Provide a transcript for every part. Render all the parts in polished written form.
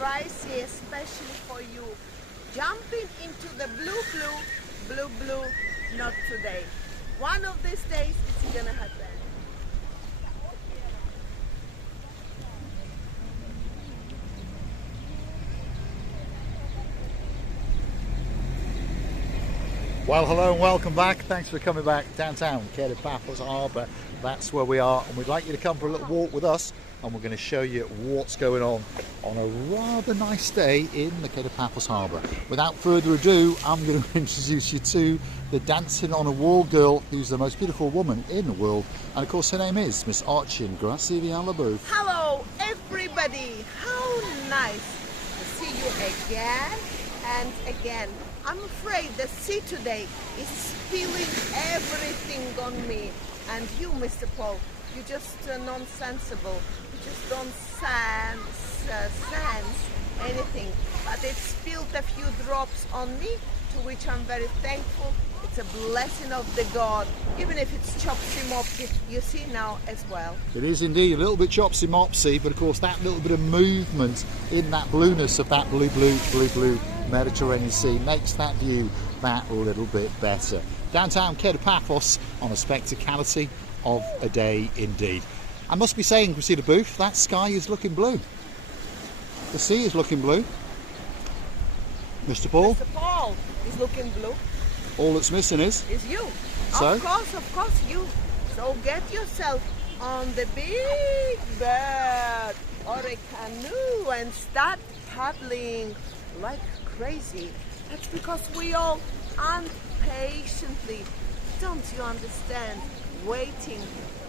pricey, especially for you. Jumping into the blue, not today. One of these days it's gonna happen. Well, hello and welcome back. Thanks for coming back downtown, Paphos Harbour. That's where we are, and we'd like you to come for a little walk with us, and we're going to show you what's going on a rather nice day in the Paphos Harbour. Without further ado, I'm going to introduce you to the dancing on a wall girl, who's the most beautiful woman in the world, and of course her name is Miss Archin. Grazie via la booth. Hello everybody, how nice to see you again and again. I'm afraid the sea today is spilling everything on me. And you, Mr. Paul, you're just nonsensible. You just don't sense anything. But it spilled a few drops on me, to which I'm very thankful. It's a blessing of the God, even if it's chopsy-mopsy, you see now as well. It is indeed a little bit chopsy-mopsy, but of course that little bit of movement in that blueness of that blue Mediterranean Sea makes that view that little bit better. Downtown Paphos on a spectacality of a day indeed. I must be saying, Christina Booth, that sky is looking blue. The sea is looking blue. Mr. Paul? Mr. Paul is looking blue. All that's missing is you. So? Of course you. So get yourself on the big bird or a canoe and start paddling like crazy. That's because we all impatiently, don't you understand, waiting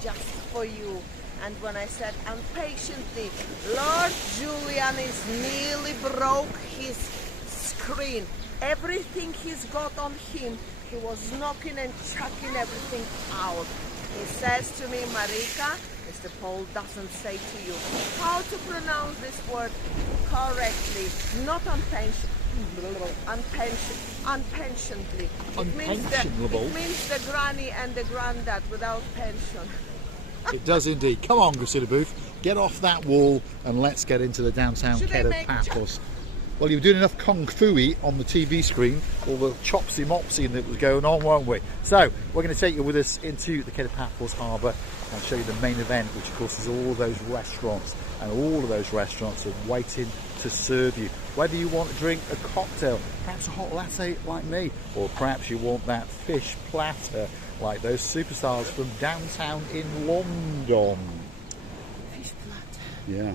just for you. And when I said impatiently, Lord Julian is nearly broke his screen. Everything he's got on him, he was knocking and chucking everything out. He says to me, Marika, Mr. Paul doesn't say to you how to pronounce this word correctly, not unpensionably. It means the granny and the granddad without pension. It does indeed. Come on, Christina Booth, get off that wall and let's get into the downtown Paphos. Well, you were doing enough kung fu-y on the TV screen, all the chopsy-mopsy that was going on, weren't we? So, we're going to take you with us into the Paphos Harbour and show you the main event, which of course is all those restaurants. And all of those restaurants are waiting to serve you. Whether you want to drink a cocktail, perhaps a hot latte like me, or perhaps you want that fish platter like those superstars from downtown in London. Fish platter. Yeah.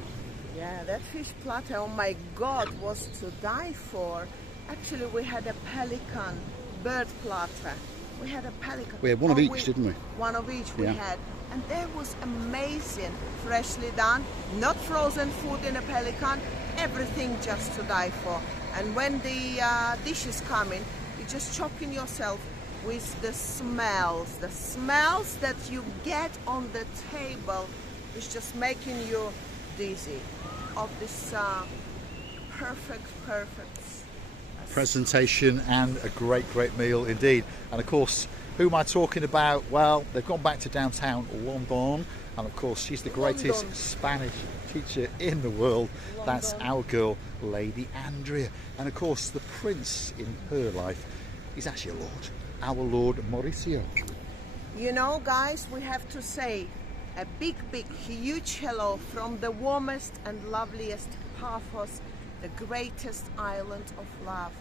Yeah, that fish platter, oh my God, was to die for. Actually, we had a pelican bird platter. We had a pelican. We had one of each, didn't we? One of each we had. And that was amazing, freshly done, not frozen food in a pelican, everything just to die for. And when the dish is coming, you're just choking yourself with the smells that you get on the table is just making you dizzy of this perfect presentation and a great meal indeed. And of course, who am I talking about? Well, they've gone back to downtown London, and of course she's the greatest Spanish teacher in the world. That's our girl, Lady Andrea. And of course the prince in her life is actually a lord, our Lord Mauricio. You know, guys, we have to say a big, huge hello from the warmest and loveliest Paphos, the greatest island of love.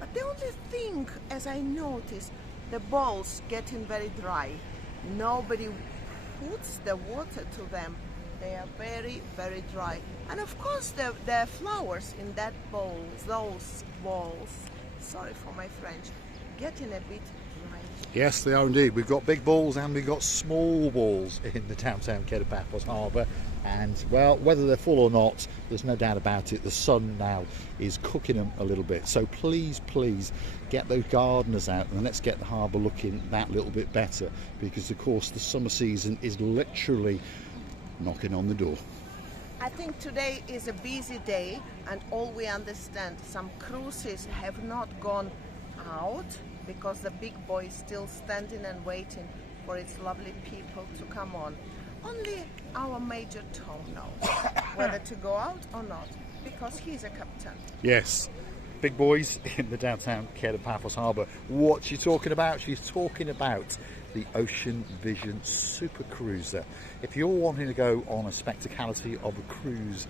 But the only thing, as I noticed, the bowls getting very dry. Nobody puts the water to them. They are very dry. And of course, the flowers in that bowl, those bowls, sorry for my French, getting a bit dry. Yes, they are indeed. We've got big balls and we've got small balls in the downtown Paphos Harbour. And, well, whether they're full or not, there's no doubt about it. The sun now is cooking them a little bit. So please get those gardeners out and let's get the harbour looking that little bit better. Because, of course, the summer season is literally knocking on the door. I think today is a busy day, and all we understand, some cruises have not gone out because the big boy is still standing and waiting for its lovely people to come on. Only our major Tom knows whether to go out or not. because he's a captain. Yes. Big boys in the downtown care of Paphos Harbour. What's she talking about? She's talking about the Ocean Vision Super Cruiser. If you're wanting to go on a spectacality of a cruise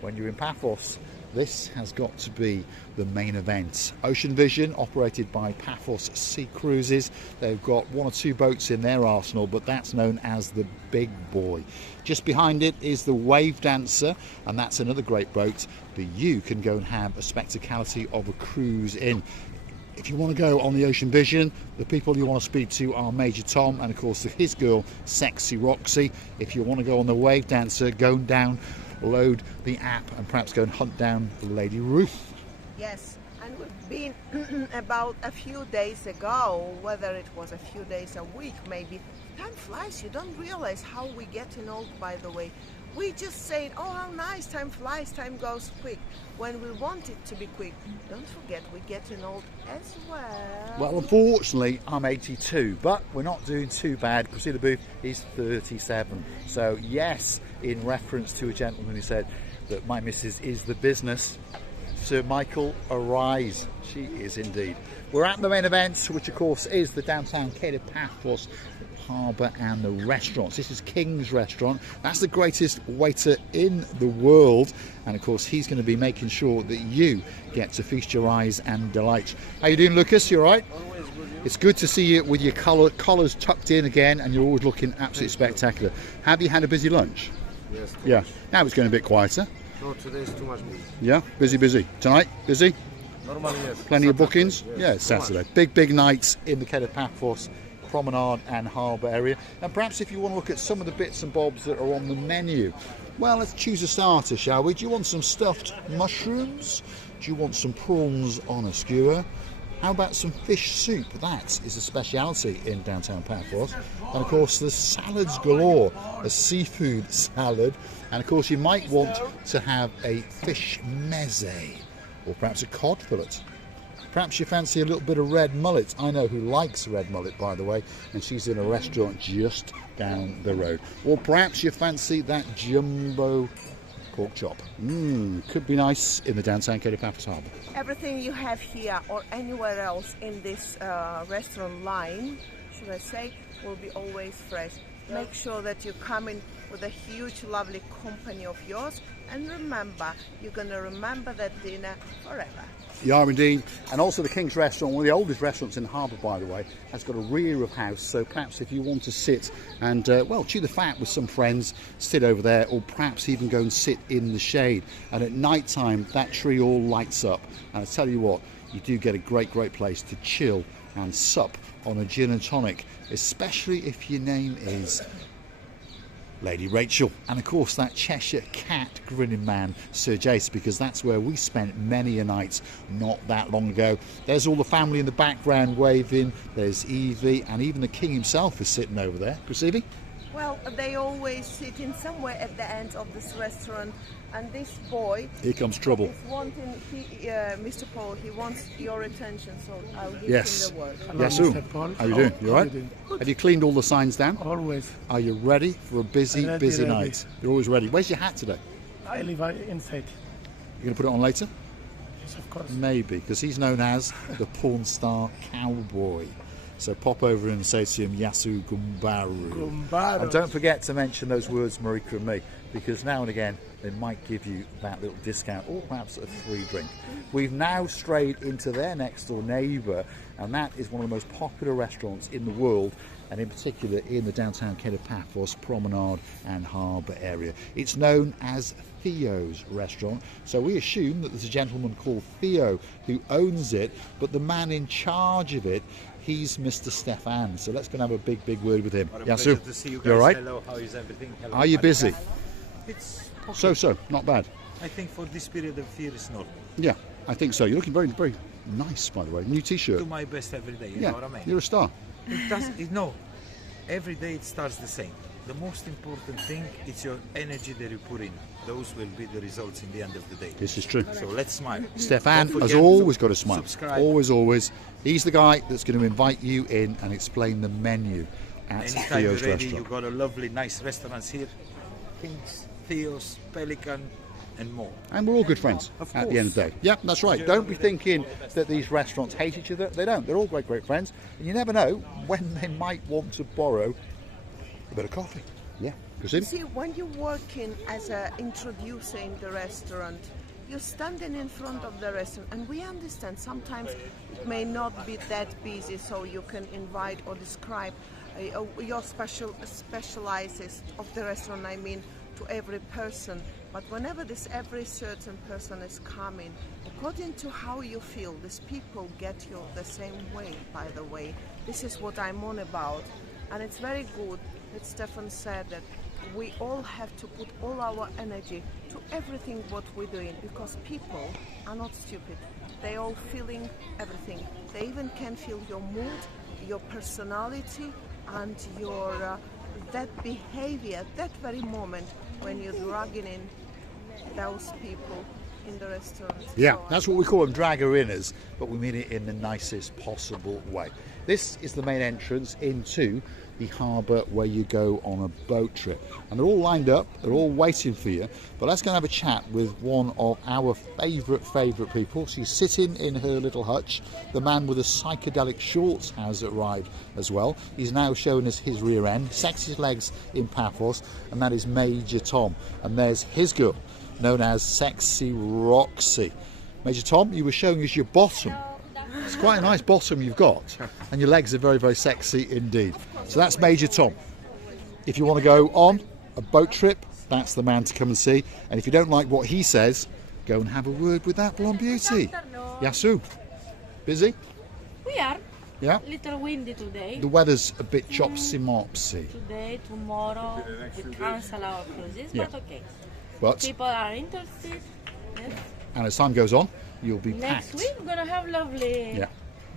when you're in Paphos, this has got to be the main event. Ocean Vision, operated by Paphos Sea Cruises. They've got 1 or 2 boats in their arsenal, but that's known as the big boy. Just behind it is the Wave Dancer, and that's another great boat that you can go and have a spectacality of a cruise in. If you want to go on the Ocean Vision, the people you want to speak to are Major Tom and of course his girl Sexy Roxy. If you want to go on the Wave Dancer, go down, load the app and perhaps go and hunt down Lady Ruth. Yes, and we've been about a few days ago, whether it was a few days, a week maybe. Time flies, you don't realize how we're getting old, by the way. We just say, oh how nice, time flies, time goes quick. When we want it to be quick, don't forget we're getting old as well. Well, unfortunately I'm 82, but we're not doing too bad. Priscilla Booth is 37. So yes, in reference to a gentleman who said that my missus is the business, Sir Michael, arise. She is indeed. We're at the main event, which of course is the downtown care of Paphos Harbour and the restaurants. This is King's Restaurant. That's the greatest waiter in the world, and of course he's going to be making sure that you get to feast your eyes and delight. How you doing, Lucas? You all right? Always good. It's good to see you with your collars tucked in again, and you're always looking absolutely spectacular. Have you had a busy lunch? Yes. Yeah. Now it's going a bit quieter. No, today is too much busy. Yeah, busy. Tonight, busy? Normally, yes. Plenty of Saturday, bookings? yes. Yeah, Too Saturday. much. Big nights in the care of Paphos Promenade and Harbour area. And perhaps if you want to look at some of the bits and bobs that are on the menu, well, let's choose a starter, shall we? Do you want some stuffed mushrooms? Do you want some prawns on a skewer? How about some fish soup? That is a speciality in downtown Paphos. And of course there's salads galore, a seafood salad, and of course you might want to have a fish meze or perhaps a cod fillet. Perhaps you fancy a little bit of red mullet. I know who likes red mullet, by the way, and she's in a restaurant just down the road. Or perhaps you fancy that jumbo pork chop. Could be nice in the downtown care of Paphos Harbour. Everything you have here or anywhere else in this restaurant line, should I say, will be always fresh. Make sure that you come in with a huge lovely company of yours, and remember, you're going to remember that dinner forever. You are indeed. And also the King's Restaurant, one of the oldest restaurants in the harbour, by the way, has got a rear of house, so perhaps if you want to sit and well, chew the fat with some friends, sit over there, or perhaps even go and sit in the shade. And at night time that tree all lights up, and I tell you what, you do get a great place to chill and sup on a gin and tonic, especially if your name is Lady Rachel, and of course that Cheshire cat grinning man, Sir Jace, because that's where we spent many a night not that long ago. There's all the family in the background waving, there's Evie, and even the King himself is sitting over there. Chris Evie? Well, they always sit in somewhere at the end of this restaurant, and this boy, Here comes trouble. is wanting, Mr. Paul, he wants your attention, so I'll give Yes. him the word. Hello, Yes, Sue. Mr. Paul. How you doing? You all How right? you doing? Have you cleaned all the signs down? Always. Are you ready for a busy Ready. night? You're always ready. Where's your hat today? I live inside. You're going to put it on later? Yes, of course. Maybe, because he's known as the porn star cowboy. So pop over and say to him, Yasu Gumbaru. Gumbaru. And don't forget to mention those words, Marika and me, because now and again they might give you that little discount or perhaps a free drink. We've now strayed into their next door neighbour, and that is one of the most popular restaurants in the world, and in particular in the downtown care of Paphos Promenade and Harbour area. It's known as Theo's restaurant, so we assume that there's a gentleman called Theo who owns it, but the man in charge of it, he's Mr. Stefan. So let's go and have a big word with him. What a Yasu, pleasure to see you guys. you all right? Hello, how is everything? Hello, Are you Marika. busy? It's okay. So, not bad. I think for this period of fear is normal. Yeah, I think so. You're looking very nice, by the way. New t-shirt. Do my best every day, you Yeah, know what I mean? you're a star. No, every day it starts the same. The most important thing is your energy that you put in. Those will be the results in the end of the day. This is true. So let's smile. Stefan Don't has forget always to got a smile. subscribe. Always. He's the guy that's going to invite you in and explain the menu at Anytime you're Theo's ready, restaurant. you've got a lovely, nice restaurants here. King's, Theo's, Pelican, and more. And we're all good friends Of at the end of the day. Yeah, that's right. Don't be thinking that these restaurants hate each other. They don't. They're all great, great friends. And you never know when they might want to borrow a bit of coffee. Yeah. You see, when you're working as an introducer in the restaurant, you're standing in front of the restaurant, and we understand sometimes it may not be that busy, so you can invite or describe your specializes of the restaurant, I mean, to every person. But whenever every certain person is coming, according to how you feel, these people get you the same way, by the way. This is what I'm on about. And it's very good that Stefan said that we all have to put all our energy to everything what we're doing, because people are not stupid. They all feeling everything. They even can feel your mood, your personality, and your that behavior, that very moment when you're dragging in those people in the restaurant. Yeah, So, that's what we call them, dragger-inners, but we mean it in the nicest possible way. This is the main entrance into the harbour where you go on a boat trip. And they're all lined up, they're all waiting for you. But let's go and have a chat with one of our favourite people. She's sitting in her little hutch. The man with the psychedelic shorts has arrived as well. He's now showing us his rear end, sexiest legs in Paphos, and that is Major Tom. And there's his girl, known as Sexy Roxy. Major Tom, you were showing us your bottom. It's quite a nice bottom you've got, and your legs are very, very sexy indeed. So that's Major Tom. If you want to go on a boat trip, that's the man to come and see. And if you don't like what he says, go and have a word with that blonde beauty. Yasu, busy? We are. Yeah? Little windy today. The weather's a bit chopsy-mopsy. Today, tomorrow, we cancel our cruises, Yeah. but okay. But, People are interested. Yes. and as time goes on, you'll be Next packed. week, we're gonna have lovely Yeah,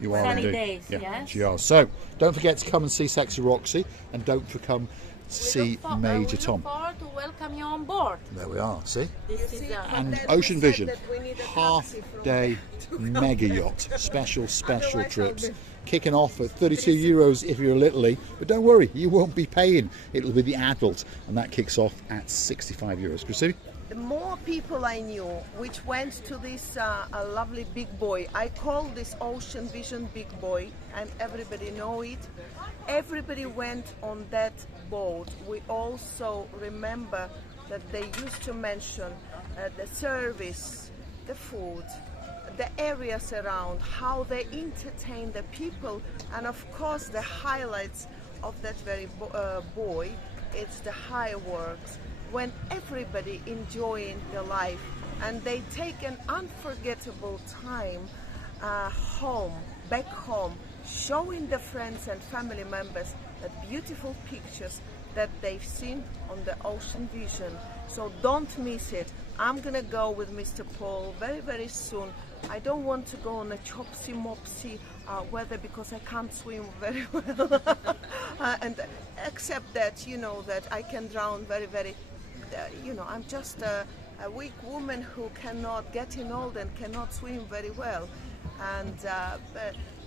you are sunny indeed. days. Yeah, Yes. you are. So don't forget to come and see Sexy Roxy, and don't come to see Major Tom. We look forward to welcome you on board. There we are. See, This is and Then we Ocean said Vision, that we need a taxi from half-day there to mega yacht, special Otherwise trips, I'll be- kicking off at 32 euros if you're a littlie. But don't worry, you won't be paying. It'll be the adult, and that kicks off at 65 euros. Chrissy? The more people I knew which went to this lovely big boy, I call this Ocean Vision big boy, and everybody know it. Everybody went on that boat. We also remember that they used to mention the service, the food, the areas around, how they entertain the people, and of course the highlights of that very boy, it's the fireworks, when everybody enjoying their life and they take an unforgettable time back home, showing the friends and family members that beautiful pictures that they've seen on the Ocean Vision. So don't miss it. I'm gonna go with Mr. Paul very, very soon. I don't want to go on a chopsy-mopsy weather because I can't swim very well. And except that, you know, that I can drown very, very, you know, I'm just a weak woman who cannot, getting old and cannot swim very well. And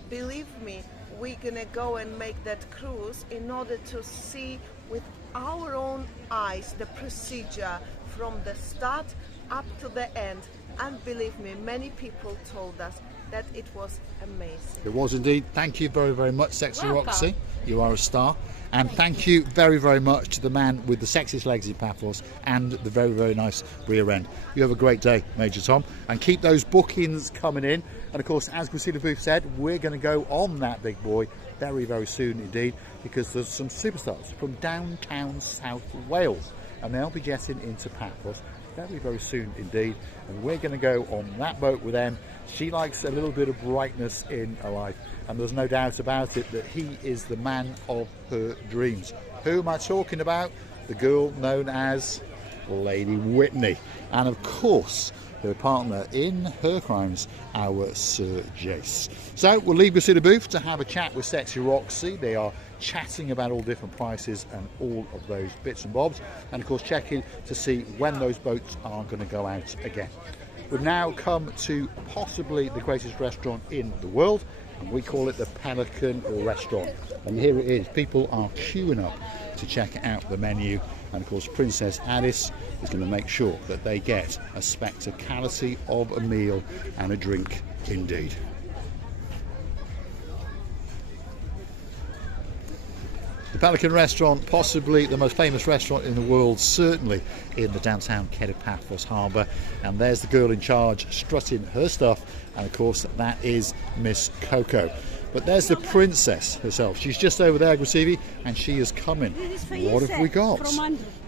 believe me, we're gonna go and make that cruise in order to see with our own eyes the procedure from the start up to the end. And believe me, many people told us that it was amazing. It was indeed. Thank you very, very much, Sexy Welcome. Roxy. You are a star. And thank you very, very much to the man with the sexiest legs in Paphos and the very, very nice rear end. You have a great day, Major Tom. And keep those bookings coming in. And of course, as Christina Booth said, we're going to go on that big boy very, very soon indeed, because there's some superstars from downtown South Wales. And they'll be getting into Paphos very, very soon indeed. And we're going to go on that boat with them. She likes a little bit of brightness in her life, and there's no doubt about it that he is the man of her dreams. Who am I talking about? The girl known as Lady Whitney, and of course her partner in her crimes, our Sir Jace. So we'll leave us in a booth to have a chat with Sexy Roxy. They are chatting about all different prices and all of those bits and bobs, and of course checking to see when those boats are going to go out again. We've now come to possibly the greatest restaurant in the world, and we call it the Pelican Restaurant. And here it is. People are queuing up to check out the menu And of course, Princess Alice is going to make sure that they get a spectacality of a meal and a drink indeed. The Pelican Restaurant, possibly the most famous restaurant in the world, certainly in the downtown Paphos Harbour. And there's the girl in charge strutting her stuff, and of course that is Miss Coco. But there's the princess herself. She's just over there, Grasivi, and she is coming. What have we got?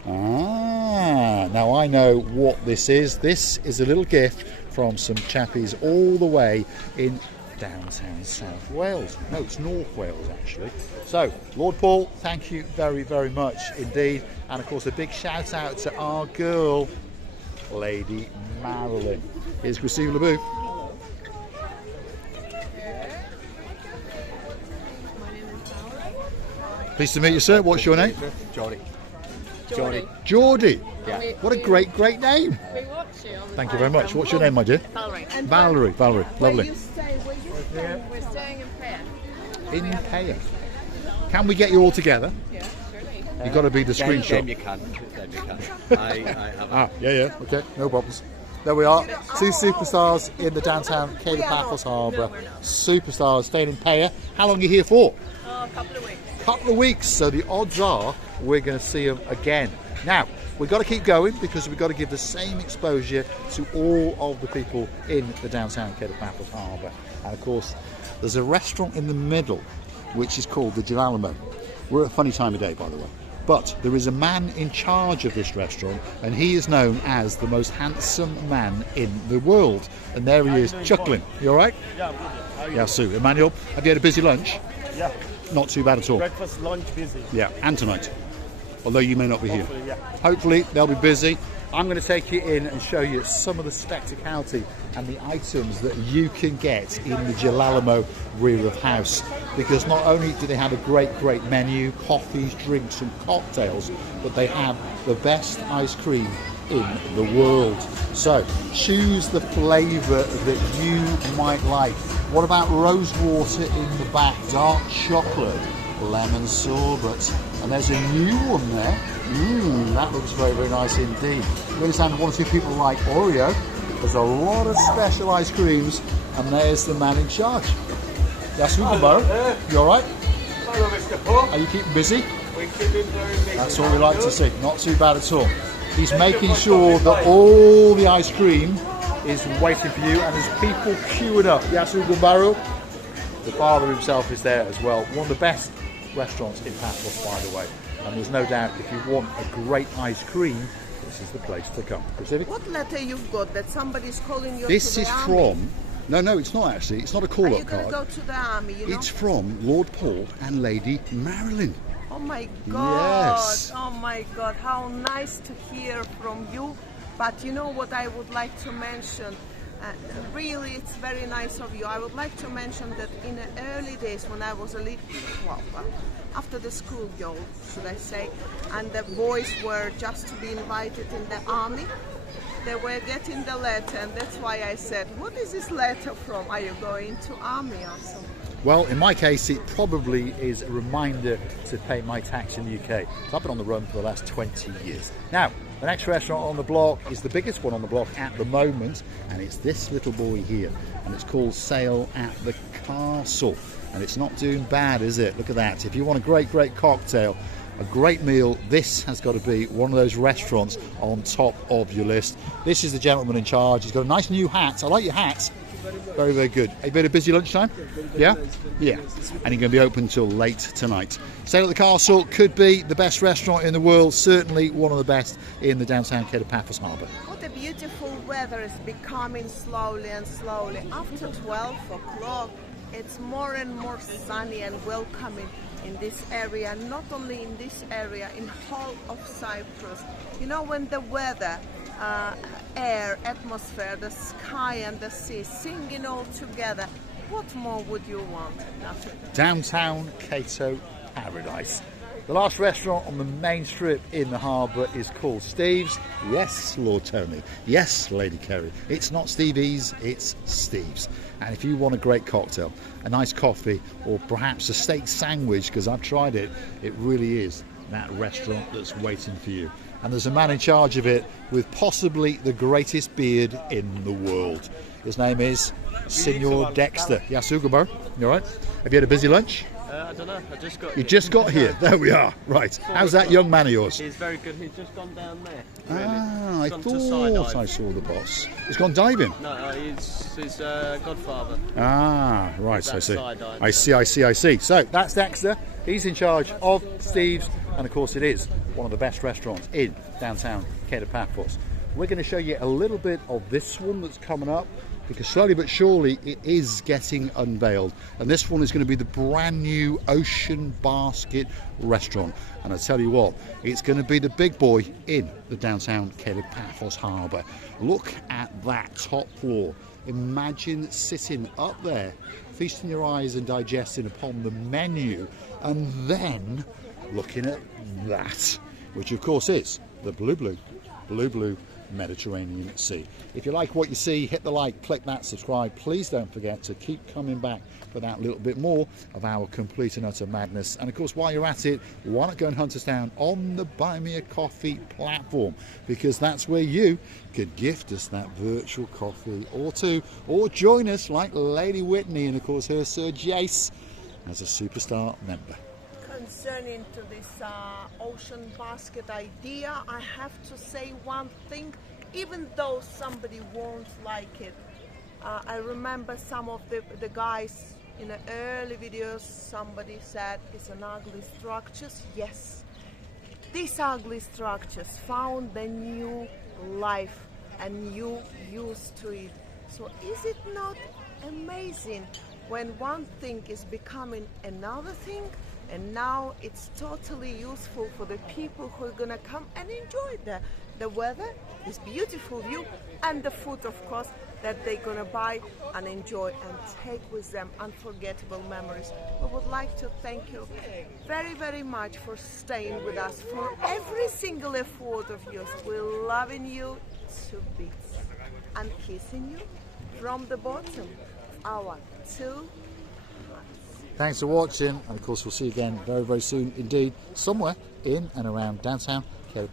Ah, now I know what this is. This is a little gift from some chappies all the way in downtown South Wales. No, it's North Wales actually. So, Lord Paul, thank you very, very much indeed. And of course a big shout out to our girl, Lady Marilyn. Here's Grasivi LeBouf. Pleased to meet you, sir. What's your name? Geordie. Geordie. Yeah. What a great name. We watch you. Thank you very much. What's your name, my dear? Valerie. Valerie. Lovely. Where you stay? We're staying in Pair. In Paya. Can we get you all together? Yeah, surely. You've got to be the screenshot. Then you can. I have. Yeah. Okay, no problems. There we are. Two superstars in the downtown Paphos Harbour. Superstars staying in Paya. How long are you here for? A couple of weeks. Couple of weeks, so the odds are we're going to see them again. Now, we've got to keep going because we've got to give the same exposure to all of the people in the downtown Paphos Harbour. And of course, there's a restaurant in the middle which is called the Girolamo. We're at a funny time of day, by the way. But there is a man in charge of this restaurant, and he is known as the most handsome man in the world. And there he is, chuckling. You all right? Yeah, good. Yeah, Sue. Emmanuel, have you had a busy lunch? Yeah. Not too bad at all. Breakfast, lunch, busy. Yeah, and tonight. Although you may not be here. Hopefully, yeah. Hopefully they'll be busy. I'm going to take you in and show you some of the spectacality and the items that you can get in the Girolamo rear of house. Because not only do they have a great menu, coffees, drinks and cocktails, but they have the best ice cream in the world. So choose the flavour that you might like. What about rose water in the back, dark chocolate, lemon sorbet, and there's a new one there. That looks very, very nice indeed. We understand one or two people like Oreo. There's a lot of special ice creams, and there's the man in charge. That's Hugo. You all right? Hello, Mr. Paul. Are you keeping busy? We're keeping very busy. That's what we like to see. Not too bad at all. He's making sure that all the ice cream is waiting for you, and there's people queuing up. Yasu Gumbaru, the father himself, is there as well. One of the best restaurants in Paphos, by the way. And there's no doubt if you want a great ice cream, this is the place to come. Pacific? What letter you've got that somebody's calling you This to is the army? from... No, it's not actually. It's not a Are call-up you going to card. go to the army, you know? It's from Lord Paul and Lady Marilyn. Oh my God! Yes. Oh my God! How nice to hear from you. But you know what I would like to mention? Really, it's very nice of you. I would like to mention that in the early days when I was a little, well, after the school girl, should I say, and the boys were just to be invited in the army, they were getting the letter, and that's why I said, what is this letter from? Are you going to army or something? Well, in my case, it probably is a reminder to pay my tax in the UK. So I've been on the run for the last 20 years. Now, the next restaurant on the block is the biggest one on the block at the moment, and it's this little boy here, and it's called Sail at the Castle. And it's not doing bad, is it? Look at that. If you want a great cocktail, a great meal, this has got to be one of those restaurants on top of your list. This is the gentleman in charge. He's got a nice new hat. I like your hats. Very, very good. A bit of busy lunchtime? Yeah? Yeah. And you're going to be open until late tonight. Sail at the Castle could be the best restaurant in the world, certainly one of the best in the downtown Paphos Harbour. What a beautiful weather is becoming slowly and slowly. After 12 o'clock, it's more and more sunny and welcoming in this area, not only in this area, in whole of Cyprus. You know, when the weather, air, atmosphere, the sky and the sea singing all together, what more would you want? Nothing. Downtown Cato Paradise. The last restaurant on the main strip in the harbour is called Steve's. Yes, Lord Tony. Yes, Lady Kerry. It's not Stevie's, it's Steve's. And if you want a great cocktail, a nice coffee, or perhaps a steak sandwich, because I've tried it, it really is that restaurant that's waiting for you. And there's a man in charge of it with possibly the greatest beard in the world. His name is Senor Dexter. Yasugabar, you all right? Have you had a busy lunch? I don't know, I just got You just got here. There we are. Right. How's that young man of yours? He's very good, he's just gone down there. Ah, I He's gone to thought side I saw the boss. He's gone diving. No, he's his godfather. Ah, right. That's side dive. I see. So that's Dexter. He's in charge of Steve's, and of course it is one of the best restaurants in downtown Paphos. We're going to show you a little bit of this one that's coming up, because slowly but surely it is getting unveiled, and this one is going to be the brand new Ocean Basket restaurant. And I tell you what, it's going to be the big boy in the downtown Paphos Harbour. Look at that top floor. Imagine sitting up there, feasting your eyes and digesting upon the menu, and then looking at that, which of course is the blue Mediterranean Sea. If you like what you see, hit the like, click that subscribe. Please don't forget to keep coming back for that little bit more of our complete and utter madness. And of course, while you're at it, why not go and hunt us down on the Buy Me a Coffee platform, because that's where you could gift us that virtual coffee or two, or join us like Lady Whitney and of course her Sir Jace as a superstar member. Concerning to this Ocean Basket idea, I have to say one thing, even though somebody won't like it. I remember some of the guys in the early videos, somebody said it's an ugly structures. Yes, these ugly structures found a new life and new use to it. So is it not amazing when one thing is becoming another thing? And now it's totally useful for the people who are gonna come and enjoy the weather, this beautiful view, and the food, of course, that they're gonna buy and enjoy and take with them unforgettable memories. We would like to thank you very, very much for staying with us, for every single effort of yours. We're loving you to bits and kissing you from the bottom of our two. Thanks for watching, and of course we'll see you again very, very soon indeed, somewhere in and around downtown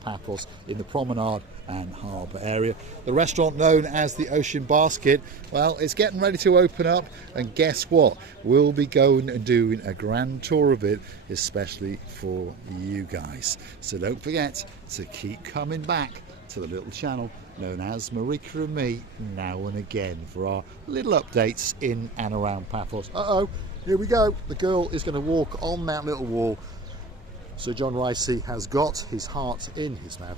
Paphos in the Promenade and Harbour area. The restaurant known as the Ocean Basket, well, it's getting ready to open up, and guess what? We'll be going and doing a grand tour of it, especially for you guys. So don't forget to keep coming back to the little channel known as Marika and me now and again for our little updates in and around Paphos. Here we go. The girl is going to walk on that little wall. Sir John Ricey has got his heart in his mouth.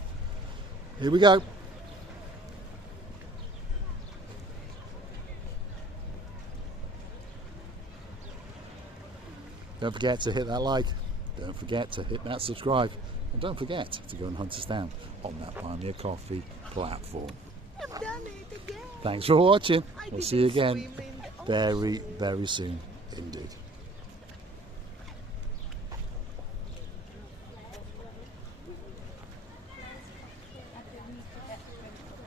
Here we go. Don't forget to hit that like. Don't forget to hit that subscribe. And don't forget to go and hunt us down on that Buy Me a Coffee platform. I've done it again. Thanks for watching. I We'll see you didn't again swim in the very, very soon indeed.